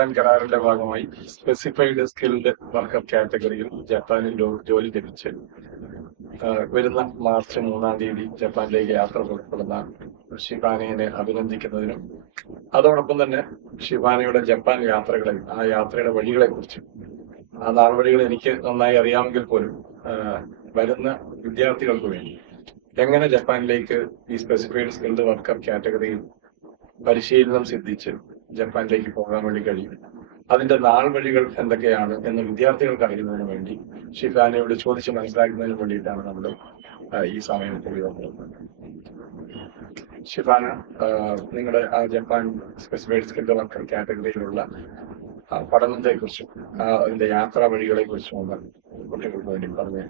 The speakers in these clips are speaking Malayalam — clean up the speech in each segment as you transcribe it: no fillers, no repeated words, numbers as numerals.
ജപ്പാൻ കരാറിന്റെ ഭാഗമായി സ്പെസിഫൈഡ് സ്കിൽഡ് വർക്കർ കാറ്റഗറിയിൽ ജപ്പാനിൽ ജോലി ലഭിച്ച് വരുന്ന മാർച്ച് 3-ാം തീയതി ജപ്പാനിലേക്ക് യാത്ര പുറപ്പെടുന്ന ഷിഫാനയെ അഭിനന്ദിക്കുന്നതിനും അതോടൊപ്പം തന്നെ ഷിഫാനയുടെ ജപ്പാൻ യാത്രകളെ, ആ യാത്രയുടെ വഴികളെ കുറിച്ചും, ആ നാൾവഴികൾ എനിക്ക് നന്നായി അറിയാമെങ്കിൽ പോലും വരുന്ന വിദ്യാർത്ഥികൾക്ക് വേണ്ടി എങ്ങനെ ജപ്പാനിലേക്ക് ഈ സ്പെസിഫൈഡ് സ്കിൽഡ് വർക്കർ കാറ്റഗറിയിൽ പരിശീലനം സിദ്ധിച്ച് ജപ്പാനിലേക്ക് പോകാൻ വേണ്ടി കഴിയും, അതിന്റെ നാൾ വഴികൾ എന്തൊക്കെയാണ് എന്ന് വിദ്യാർത്ഥികൾക്ക് അറിയുന്നതിന് വേണ്ടി ഷിഫാനയോട് ചോദിച്ച് മനസ്സിലാക്കുന്നതിന് വേണ്ടിയിട്ടാണ് നമ്മൾ ഈ സമയം ഉപയോഗപ്പെടുത്തുന്നത്. ഷിഫാന, നിങ്ങളുടെ ആ ജപ്പാൻ സ്പെസിഫൈഡ് സ്കിൽഡ് വർക്കർ കാറ്റഗറിയിലുള്ള പഠനത്തെ കുറിച്ചും അതിന്റെ യാത്രാ വഴികളെ കുറിച്ചും ഒന്ന് കുട്ടികൾക്ക് വേണ്ടി പറഞ്ഞു.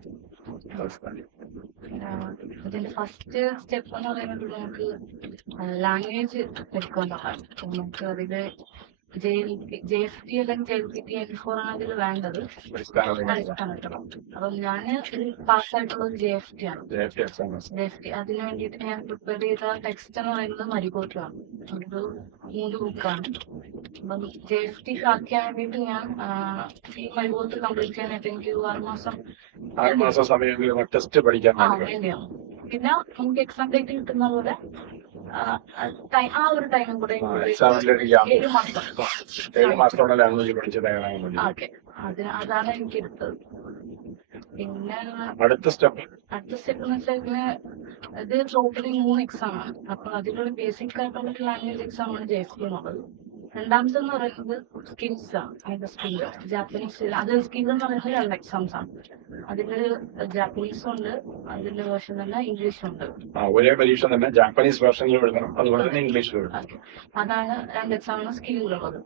ഇതിന്റെ ഫസ്റ്റ് സ്റ്റെപ്പ് എന്ന് പറയുന്നത് നമുക്ക് ലാംഗ്വേജ് എടുക്കേണ്ടതാണ്. നമുക്ക് അതില് JFT അല്ലെങ്കിൽ JLPT N4 ആണ് ഇതിൽ വേണ്ടത്. അപ്പം ഞാൻ പാസ്സായിട്ടുള്ളത് JFT ആണ്. JFT അതിന് വേണ്ടിയിട്ട് ഞാൻ പ്രിപ്പയർ ചെയ്ത ടെക്സ്റ്റ് എന്ന് പറയുന്നത് മരിഗോട്ടിലാണ്. ഒരു 3 ബുക്കാണ്. അപ്പം JFT ആക്കിയാൻ വേണ്ടിയിട്ട് ഞാൻ ഈ മരിഗോട്ട് കംപ്ലീറ്റ് ചെയ്യാനായിട്ട് എനിക്ക് 6 മാസം സമയം ടെസ്റ്റ് പഠിക്കാൻ വേണ്ടിയാണ്. പിന്നെ നമുക്ക് എക്സാം ഡേറ്റ് കിട്ടുന്ന പോലെ ആ ഒരു ടൈമും കൂടെ 7 മാസം അതാണ് എനിക്ക് എടുത്തത്. പിന്നെ അടുത്ത സ്റ്റെപ്പ് എന്ന് വെച്ചാൽ ഇത് ടോട്ടലി 3 എക്സാം ആണ്. അപ്പൊ അതിലൊരു ബേസിക് ആയിട്ടുള്ള ലാംഗ്വേജ് എക്സാം ആണ് JFT എന്നുള്ളത്. രണ്ടാമത്തെന്ന് പറയുന്നത് സ്കിൽസ് ആണ്. സ്കിൽ ജാപ്പനീസ്, അത് സ്കിൽ എന്ന് പറയുന്നത് 2 എക്സാംസ് ആണ്. അതില് ജാപ്പനീസും ഉണ്ട്, അതിന്റെ വേർഷൻ തന്നെ ഇംഗ്ലീഷും ഉണ്ട്. ഒരേ പരീക്ഷ തന്നെ ജാപ്പനീസ് വേർഷനിൽ എഴുതണം, അതുപോലെ തന്നെ ഇംഗ്ലീഷിൽ എഴുതണം. അതാണ് 2 എക്സാമാണ് സ്കില്ലുള്ളത്.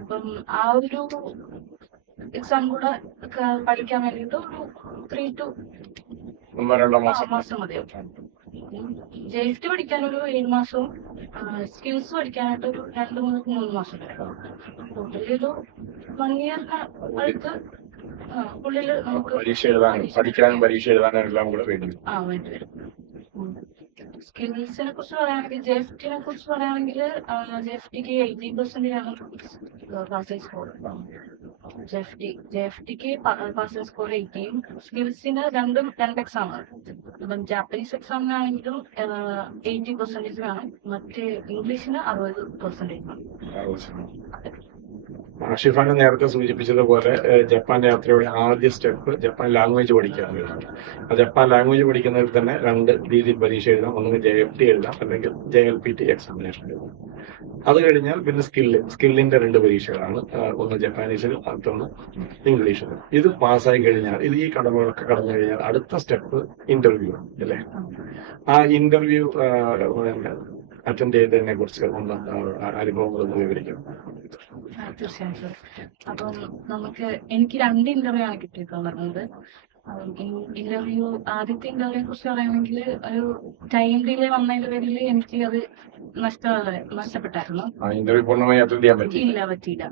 അപ്പം ആ ഒരു എക്സാം കൂടെ പഠിക്കാൻ വേണ്ടിയിട്ട് ഒരു 3 to 4 മാസം മതിയാവും. JFT പഠിക്കാൻ ഒരു 7 മാസവും സ്കിൽസ് പഠിക്കാനായിട്ട് ഒരു 2-3 മാസം വരെ. ടോട്ടലി ഒരു 1 year അടുത്ത് ഉള്ളില് നമുക്ക് പഠിക്കാനും പരീക്ഷ എഴുതാനും എല്ലാം കൂടെ വേണ്ടി വരും. സ്കിൽസിനെ കുറിച്ച് പറയുകയാണെങ്കിൽ JFT-നെ കുറിച്ച് പറയുകയാണെങ്കിൽ JFT-ക്ക് 80% ആണ് പാസേജ് സ്കോർ. JFT-ക്ക് പാസേജ് സ്കോർ 80-യും സ്കിൽസിന് 2 എക്സാം ആണ്. ഇപ്പം ജാപ്പനീസ് എക്സാമിനാണെങ്കിലും 80% ആണ്, മറ്റേ ഇംഗ്ലീഷിന് 60% ആണ്. ഷിഫാന നേരത്തെ സൂചിപ്പിച്ചതുപോലെ ജപ്പാൻ യാത്രയുടെ ആദ്യ സ്റ്റെപ്പ് ജപ്പാൻ ലാംഗ്വേജ് പഠിക്കുകയാണ്. ആ ജപ്പാൻ ലാംഗ്വേജ് പഠിക്കുന്നതിൽ തന്നെ 2 രീതിയിൽ പരീക്ഷ എഴുതാം. ഒന്നുകിൽ JFT എഴുതാം, അല്ലെങ്കിൽ JLPT എക്സാമിനേഷൻ എഴുതാം. അത് കഴിഞ്ഞാൽ പിന്നെ സ്കില്ലിന്റെ 2 പരീക്ഷകളാണ്, ഒന്ന് ജപ്പാനീസിലും മറ്റൊന്ന് ഇംഗ്ലീഷിലും. ഇത് പാസ്സായി കഴിഞ്ഞാൽ, ഇത് ഈ കടമകളൊക്കെ കടന്നു കഴിഞ്ഞാൽ അടുത്ത സ്റ്റെപ്പ് ഇന്റർവ്യൂ ആണ് അല്ലേ? ആ ഇന്റർവ്യൂ അറ്റൻഡ് ചെയ്തതിനെ കുറിച്ച് അനുഭവങ്ങളൊന്ന് വിവരിക്കും. തീർച്ചയായും. അപ്പം എനിക്ക് 2 ഇന്റർവ്യൂ ആണ് കിട്ടിയിട്ടുള്ളത്. ആദ്യത്തെ ഇന്റർവ്യൂവിനെ കുറിച്ച് പറയുകയാണെങ്കിൽ ഒരു ടൈം ഡിലേ വന്നതിന്റെ പേരിൽ എനിക്ക് അത് നഷ്ടപ്പെട്ടായിരുന്നു. ഇല്ല, പറ്റിയില്ല.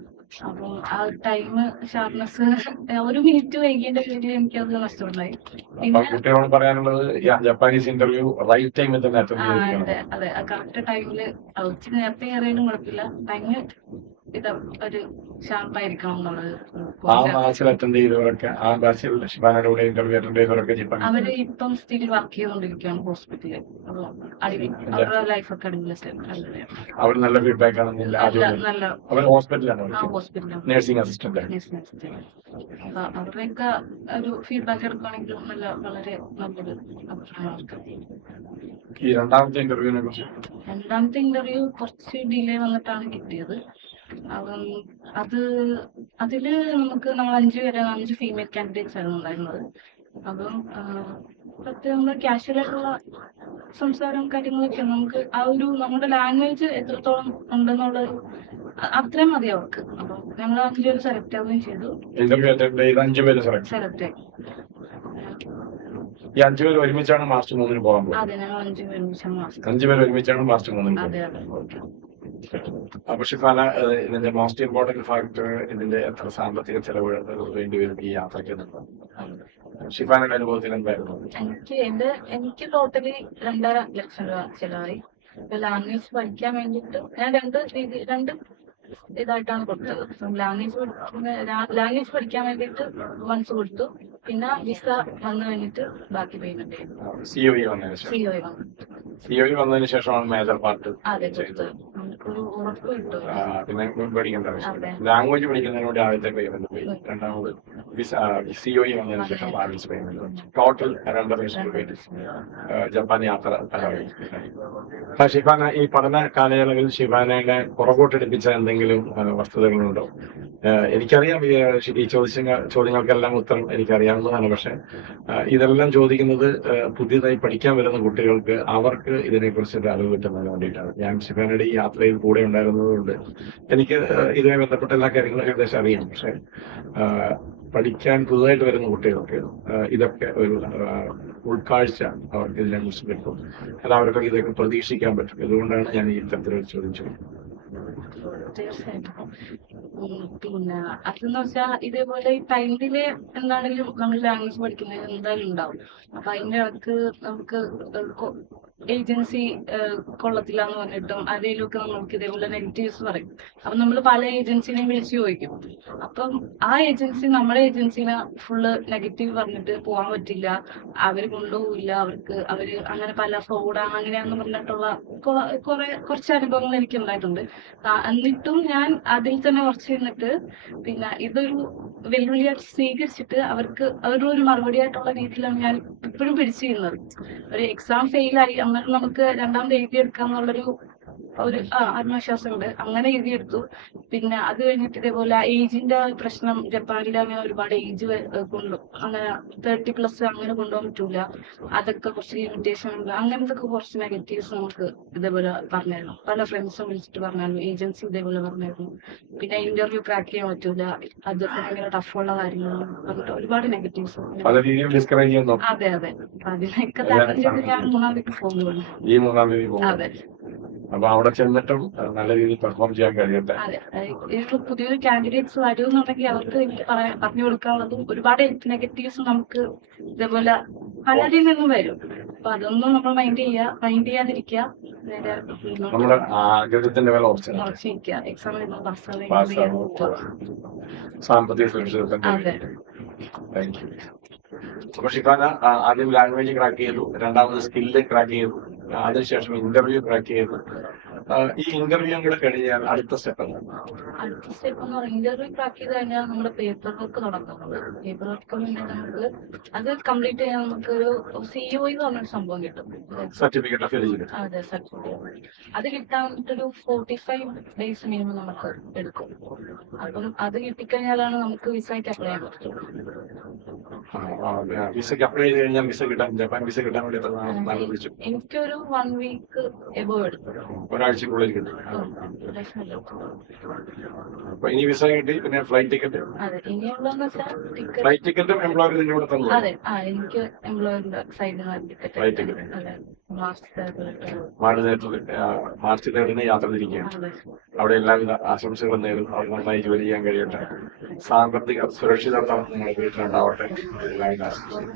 അപ്പം ആ ടൈം ഷാർപ്നെസ് 1 മിനിറ്റ് വൈകിയതിന്റെ പേരിൽ എനിക്കത് നഷ്ടപ്പെട്ടായി. കുട്ടികളോട് പറയാനുള്ളത് ജപ്പാനീസ് ഇന്റർവ്യൂ റൈറ്റ് ടൈമിൽ തന്നെ അതെ, കറക്റ്റ് ടൈമില് ഇച്ചിരി നേരത്തെ കയറിയാലും കുഴപ്പമില്ല, ടൈം ഇത് ഒരു ഷാർപ്പായിരിക്കണം എന്നുള്ളത്. അവര് ഇപ്പം സ്റ്റിൽ വർക്ക് ചെയ്തുകൊണ്ടിരിക്കുകയാണ് ഹോസ്പിറ്റലിൽ. അവരുടെ ലൈഫൊക്കെ അവർ നല്ല ഫീഡ്ബാക്ക് ആണ്. അവരുടെയൊക്കെ ഒരു ഫീഡ്ബാക്ക് എടുക്കുകയാണെങ്കിൽ വളരെ നല്ലൊരു അഭിപ്രായമാണ്. ഈ രണ്ടാമത്തെ ഇന്റർവ്യൂ കുറച്ച് ഡിലേ വന്നിട്ടാണ് കിട്ടിയത്. അതില് നമ്മൾ 5 ഫീമെയിൽ കാൻഡിഡേറ്റ്സ് ആയിരുന്നു ഉണ്ടായിരുന്നത്. അപ്പം നമ്മള് കാഷ്വൽ ആയിട്ടുള്ള സംസാരം കാര്യങ്ങളൊക്കെ നമുക്ക് ആ ഒരു നമ്മുടെ ലാംഗ്വേജ് എത്രത്തോളം ഉണ്ടെന്നുള്ളത് അത്രയും മതി അവർക്ക്. അപ്പം ഞങ്ങൾ 5 പേര് സെലക്ട് ആവുകയും ചെയ്തു. സെലക്ട് ആയി. ഈ 5 പേര് ഒരുമിച്ചാണ് മാർച്ച് 3-ന് പോകാൻ പോകുന്നത്. അതെ, ഞങ്ങൾ 5 പേര് ഒരുമിച്ചാണ് മാർച്ച് 3-ന്. അതെ. അപ്പൊ ഷിഫാന, ഇതിന്റെ മോസ്റ്റ് ഇമ്പോർട്ടന്റ് ഫാക്ടർ ഇതിന്റെ എത്ര സാമ്പത്തിക ചെലവ് വേണ്ടിവരും ഈ യാത്രയ്ക്ക്? ഷിഫാനയുടെ അനുഭവത്തിൽ എന്തായിരുന്നു? എനിക്ക് ടോട്ടലി 2.5 ലക്ഷം രൂപ ചെലവായി. ലാംഗ്വേജ് പഠിക്കാൻ വേണ്ടിയിട്ട് ഞാൻ 2 ഇതായിട്ടാണ് കൊടുത്തത്. ലാംഗ്വേജ് പഠിക്കാൻ വേണ്ടിയിട്ട് മന്ത്സ് കൊടുത്തു. പിന്നെ വിസ വന്നു കഴിഞ്ഞിട്ട് ബാക്കി പേയ്മെന്റ് ചെയ്തു. COE വന്നതിന് ശേഷം COE വന്നു. COE വന്നതിന് ശേഷമാണ് മേജർ പാർട്ട് അതെ കൊടുത്തത്. നമുക്കൊരു ഉറപ്പ് കിട്ടും. പിന്നെ പഠിക്കേണ്ട ആവശ്യം. അതെ. ലാംഗ്വേജ് പഠിക്കുന്നതിന് വേണ്ടി ആദ്യത്തെ പേയ്മെന്റ് പോയി, രണ്ടാമത് COE വന്നതിന് ശേഷം ബാലൻസ് പേയ്മെന്റ്, ടോട്ടൽ 2,00,000 ജപ്പാൻ യാത്ര. ഷിഫാന, ഈ പഠന കാലയളവിൽ ഷിഫാനയുടെ പുറകോട്ടെടുപ്പിച്ച എന്തെങ്കിലും വസ്തുതകളുണ്ടോ? എനിക്കറിയാം ഈ ചോദ്യങ്ങൾക്കെല്ലാം ഉത്തരം എനിക്കറിയാവുന്നതാണ്. പക്ഷെ ഇതെല്ലാം ചോദിക്കുന്നത് പുതിയതായി പഠിക്കാൻ വരുന്ന കുട്ടികൾക്ക് അവർക്ക് ഇതിനെക്കുറിച്ച് ഒരു അറിവ് കിട്ടുന്നതിന് വേണ്ടിയിട്ടാണ്. ഞാൻ ഷിഫാനയുടെ ഈ യാത്രയിൽ കൂടെ ഉണ്ടായിരുന്നതുകൊണ്ട് എനിക്ക് ഇതുമായി ബന്ധപ്പെട്ട എല്ലാ കാര്യങ്ങളും ഏകദേശം അറിയാം. പക്ഷെ പഠിക്കാൻ പുതുതായിട്ട് വരുന്ന കുട്ടികൾക്ക് ഇതൊക്കെ ഒരു ഉൾക്കാഴ്ച അവർക്ക് ഇതിനെക്കുറിച്ച് കിട്ടും. എല്ലാവർക്കും ഇതൊക്കെ പ്രതീക്ഷിക്കാൻ പറ്റും. ഇതുകൊണ്ടാണ് ഞാൻ ഈ ഇത്തരത്തിലൊരു ചോദ്യം ചോദിക്കുന്നത്. തീർച്ചയായിട്ടും. പിന്നെ അതെന്ന് വെച്ചാൽ ഇതേപോലെ ഈ ടൈമില് എന്താണെങ്കിലും നമ്മൾ ലാംഗ്വേജ് പഠിക്കുന്നത് എന്തായാലും ഉണ്ടാവും. അപ്പൊ അതിന്റെ ഇടക്ക് നമുക്ക് ഏജൻസി കൊള്ളത്തില്ല എന്ന് പറഞ്ഞിട്ടും അതിലൊക്കെ നമുക്ക് ഇതേപോലെ നെഗറ്റീവ്സ് പറയും. അപ്പൊ നമ്മൾ പല ഏജൻസിനെയും വിളിച്ചു ചോദിക്കും. അപ്പം ആ ഏജൻസി നമ്മുടെ ഏജൻസിനെ ഫുള്ള് നെഗറ്റീവ് പറഞ്ഞിട്ട് പോകാൻ പറ്റില്ല, അവര് കൊണ്ടുപോകില്ല, അവര് അങ്ങനെ പല ഫ്രോഡാണ് അങ്ങനെയാന്ന് പറഞ്ഞിട്ടുള്ള കുറച്ച് അനുഭവങ്ങൾ എനിക്ക് ഉണ്ടായിട്ടുണ്ട്. എന്നിട്ടും ഞാൻ അതിൽ തന്നെ കുറച്ച് നിന്നിട്ട് പിന്നെ ഇതൊരു വെല്ലുവിളിയായിട്ട് സ്വീകരിച്ചിട്ട് അവരുടെ ഒരു മറുപടി ആയിട്ടുള്ള രീതിയിലാണ് ഞാൻ ഇപ്പോഴും പിടിച്ചു ചെയ്യുന്നത്. ഒരു എക്സാം ഫെയിലായി അങ്ങനെ നമുക്ക് രണ്ടാമത് എഴുതിയെടുക്കാന്നുള്ളൊരു ആത്മവിശ്വാസമുണ്ട്. അങ്ങനെ എഴുതിയെടുത്തു. പിന്നെ അത് കഴിഞ്ഞിട്ട് ഇതേപോലെ ഏജിന്റെ പ്രശ്നം ജപ്പാനിൽ അങ്ങനെ ഒരുപാട് ഏജ് അങ്ങനെ 30+ അങ്ങനെ കൊണ്ടുപോകാൻ പറ്റൂല, അതൊക്കെ കുറച്ച് ലിമിറ്റേഷൻ ഉണ്ട്. അങ്ങനത്തെ കുറച്ച് നെഗറ്റീവ്സ് നമുക്ക് ഇതേപോലെ പറഞ്ഞായിരുന്നു. പല ഫ്രണ്ട്സും വിളിച്ചിട്ട് പറഞ്ഞായിരുന്നു, ഏജൻസി ഇതേപോലെ പറഞ്ഞായിരുന്നു. പിന്നെ ഇന്റർവ്യൂ ക്രാക്ക് ചെയ്യാൻ പറ്റൂല, അതൊക്കെ ഭയങ്കര ടഫുള്ള കാര്യങ്ങളാണ് പറഞ്ഞിട്ട് ഒരുപാട് നെഗറ്റീവ്സ്. അതെ അതെ. അതിനൊക്കെ തരണം ചെയ്ത് ഞാൻ 3-ാം തീയതി പോകുന്നു. അതെ. അപ്പൊ അവിടെ ചെന്നിട്ടും നല്ല രീതിയിൽ പെർഫോം ചെയ്യാൻ കഴിയട്ടെ. അതെ. പുതിയൊരു കാൻഡിഡേറ്റ്സ് വരുമെന്നുണ്ടെങ്കിൽ അവർക്ക് എനിക്ക് പറഞ്ഞു കൊടുക്കാനുള്ളത് ഒരുപാട് നെഗറ്റീവ്സ് നമുക്ക് ഇതേപോലെ പലരിൽ നിന്നും വരും. അപ്പൊ അതൊന്നും നമ്മൾ മൈൻഡ് ചെയ്യാതിരിക്കുക, നമ്മുടെ ആഗ്രഹത്തിന്റെ വില ഉറച്ചിരിക്കുക. എക്സാമിൽ പാസ്സാവുക, സാമ്പത്തിക സുരക്ഷിതത്വം. Thank you. അപ്പൊ ഷിഫാന ആദ്യം ലാംഗ്വേജ് ക്രാക്ക് ചെയ്തു, രണ്ടാമത് സ്കില്ല് ക്രാക്ക് ചെയ്തു, അതിനുശേഷം ഇന്റർവ്യൂ ക്രാക്ക് ചെയ്തു. ഈ ഇന്റർവ്യൂ കൂടെ കഴിഞ്ഞാൽ അടുത്ത സ്റ്റെപ്പ് എന്ന് പറയുന്നത് ഇന്റർവ്യൂ ക്രാക്ക് ചെയ്ത് കഴിഞ്ഞാൽ നമ്മുടെ പേപ്പർ വർക്ക് തുടങ്ങുന്നത്. പേപ്പർ വർക്ക് നമുക്ക് അത് കംപ്ലീറ്റ് ചെയ്യാൻ നമുക്ക് ഒരു COE എന്ന് പറഞ്ഞൊരു സംഭവം കിട്ടും. Certificate of eligibility. അതെ, സർട്ടിഫിക്കറ്റ്. അത് കിട്ടാൻ ഒരു 45 days മിനിമം നമുക്ക് എടുക്കും. അപ്പം അത് കിട്ടിക്കഴിഞ്ഞാലാണ് നമുക്ക് വിസയ്ക്ക് അപ്ലൈ ചെയ്യാൻ പറ്റും. വിസയ്ക്ക് അപ്ലൈ ചെയ്ത് കഴിഞ്ഞാൽ വിസ കിട്ടാൻ, ജപ്പാൻ വിസ കിട്ടാൻ വേണ്ടി എനിക്കൊരു 1 week എബോവ് എടുത്തു. ഒരാഴ്ചക്കുള്ളിൽ കിട്ടും. അപ്പൊ ഇനി വിസ കിട്ടി, പിന്നെ ഫ്ലൈറ്റ് ടിക്കറ്റ്. അതെ, ഇനിയുള്ളതെന്ന് വെച്ചാൽ ഫ്ലൈറ്റ് ടിക്കറ്റും എംപ്ലോയർ ഇതിന്റെ കൂടെ തന്നു. അതെ, എനിക്ക് എംപ്ലോയറിന്റെ സൈഡിൽ നിന്ന് ഫ്ലൈറ്റ് ടിക്കറ്റ്. അതെ, മാർച്ച് 3 യാത്ര തിരിക്കുകയാണ്. അവിടെ എല്ലാവിധ ആശംസകളും നേരും. അവർ നന്നായി ജോലി ചെയ്യാൻ കഴിയട്ടെ. സാമ്പത്തിക സുരക്ഷിതത്വം നിങ്ങളുടെ വീട്ടിലുണ്ടാവട്ടെ. എല്ലാവിധ ആശംസകളും.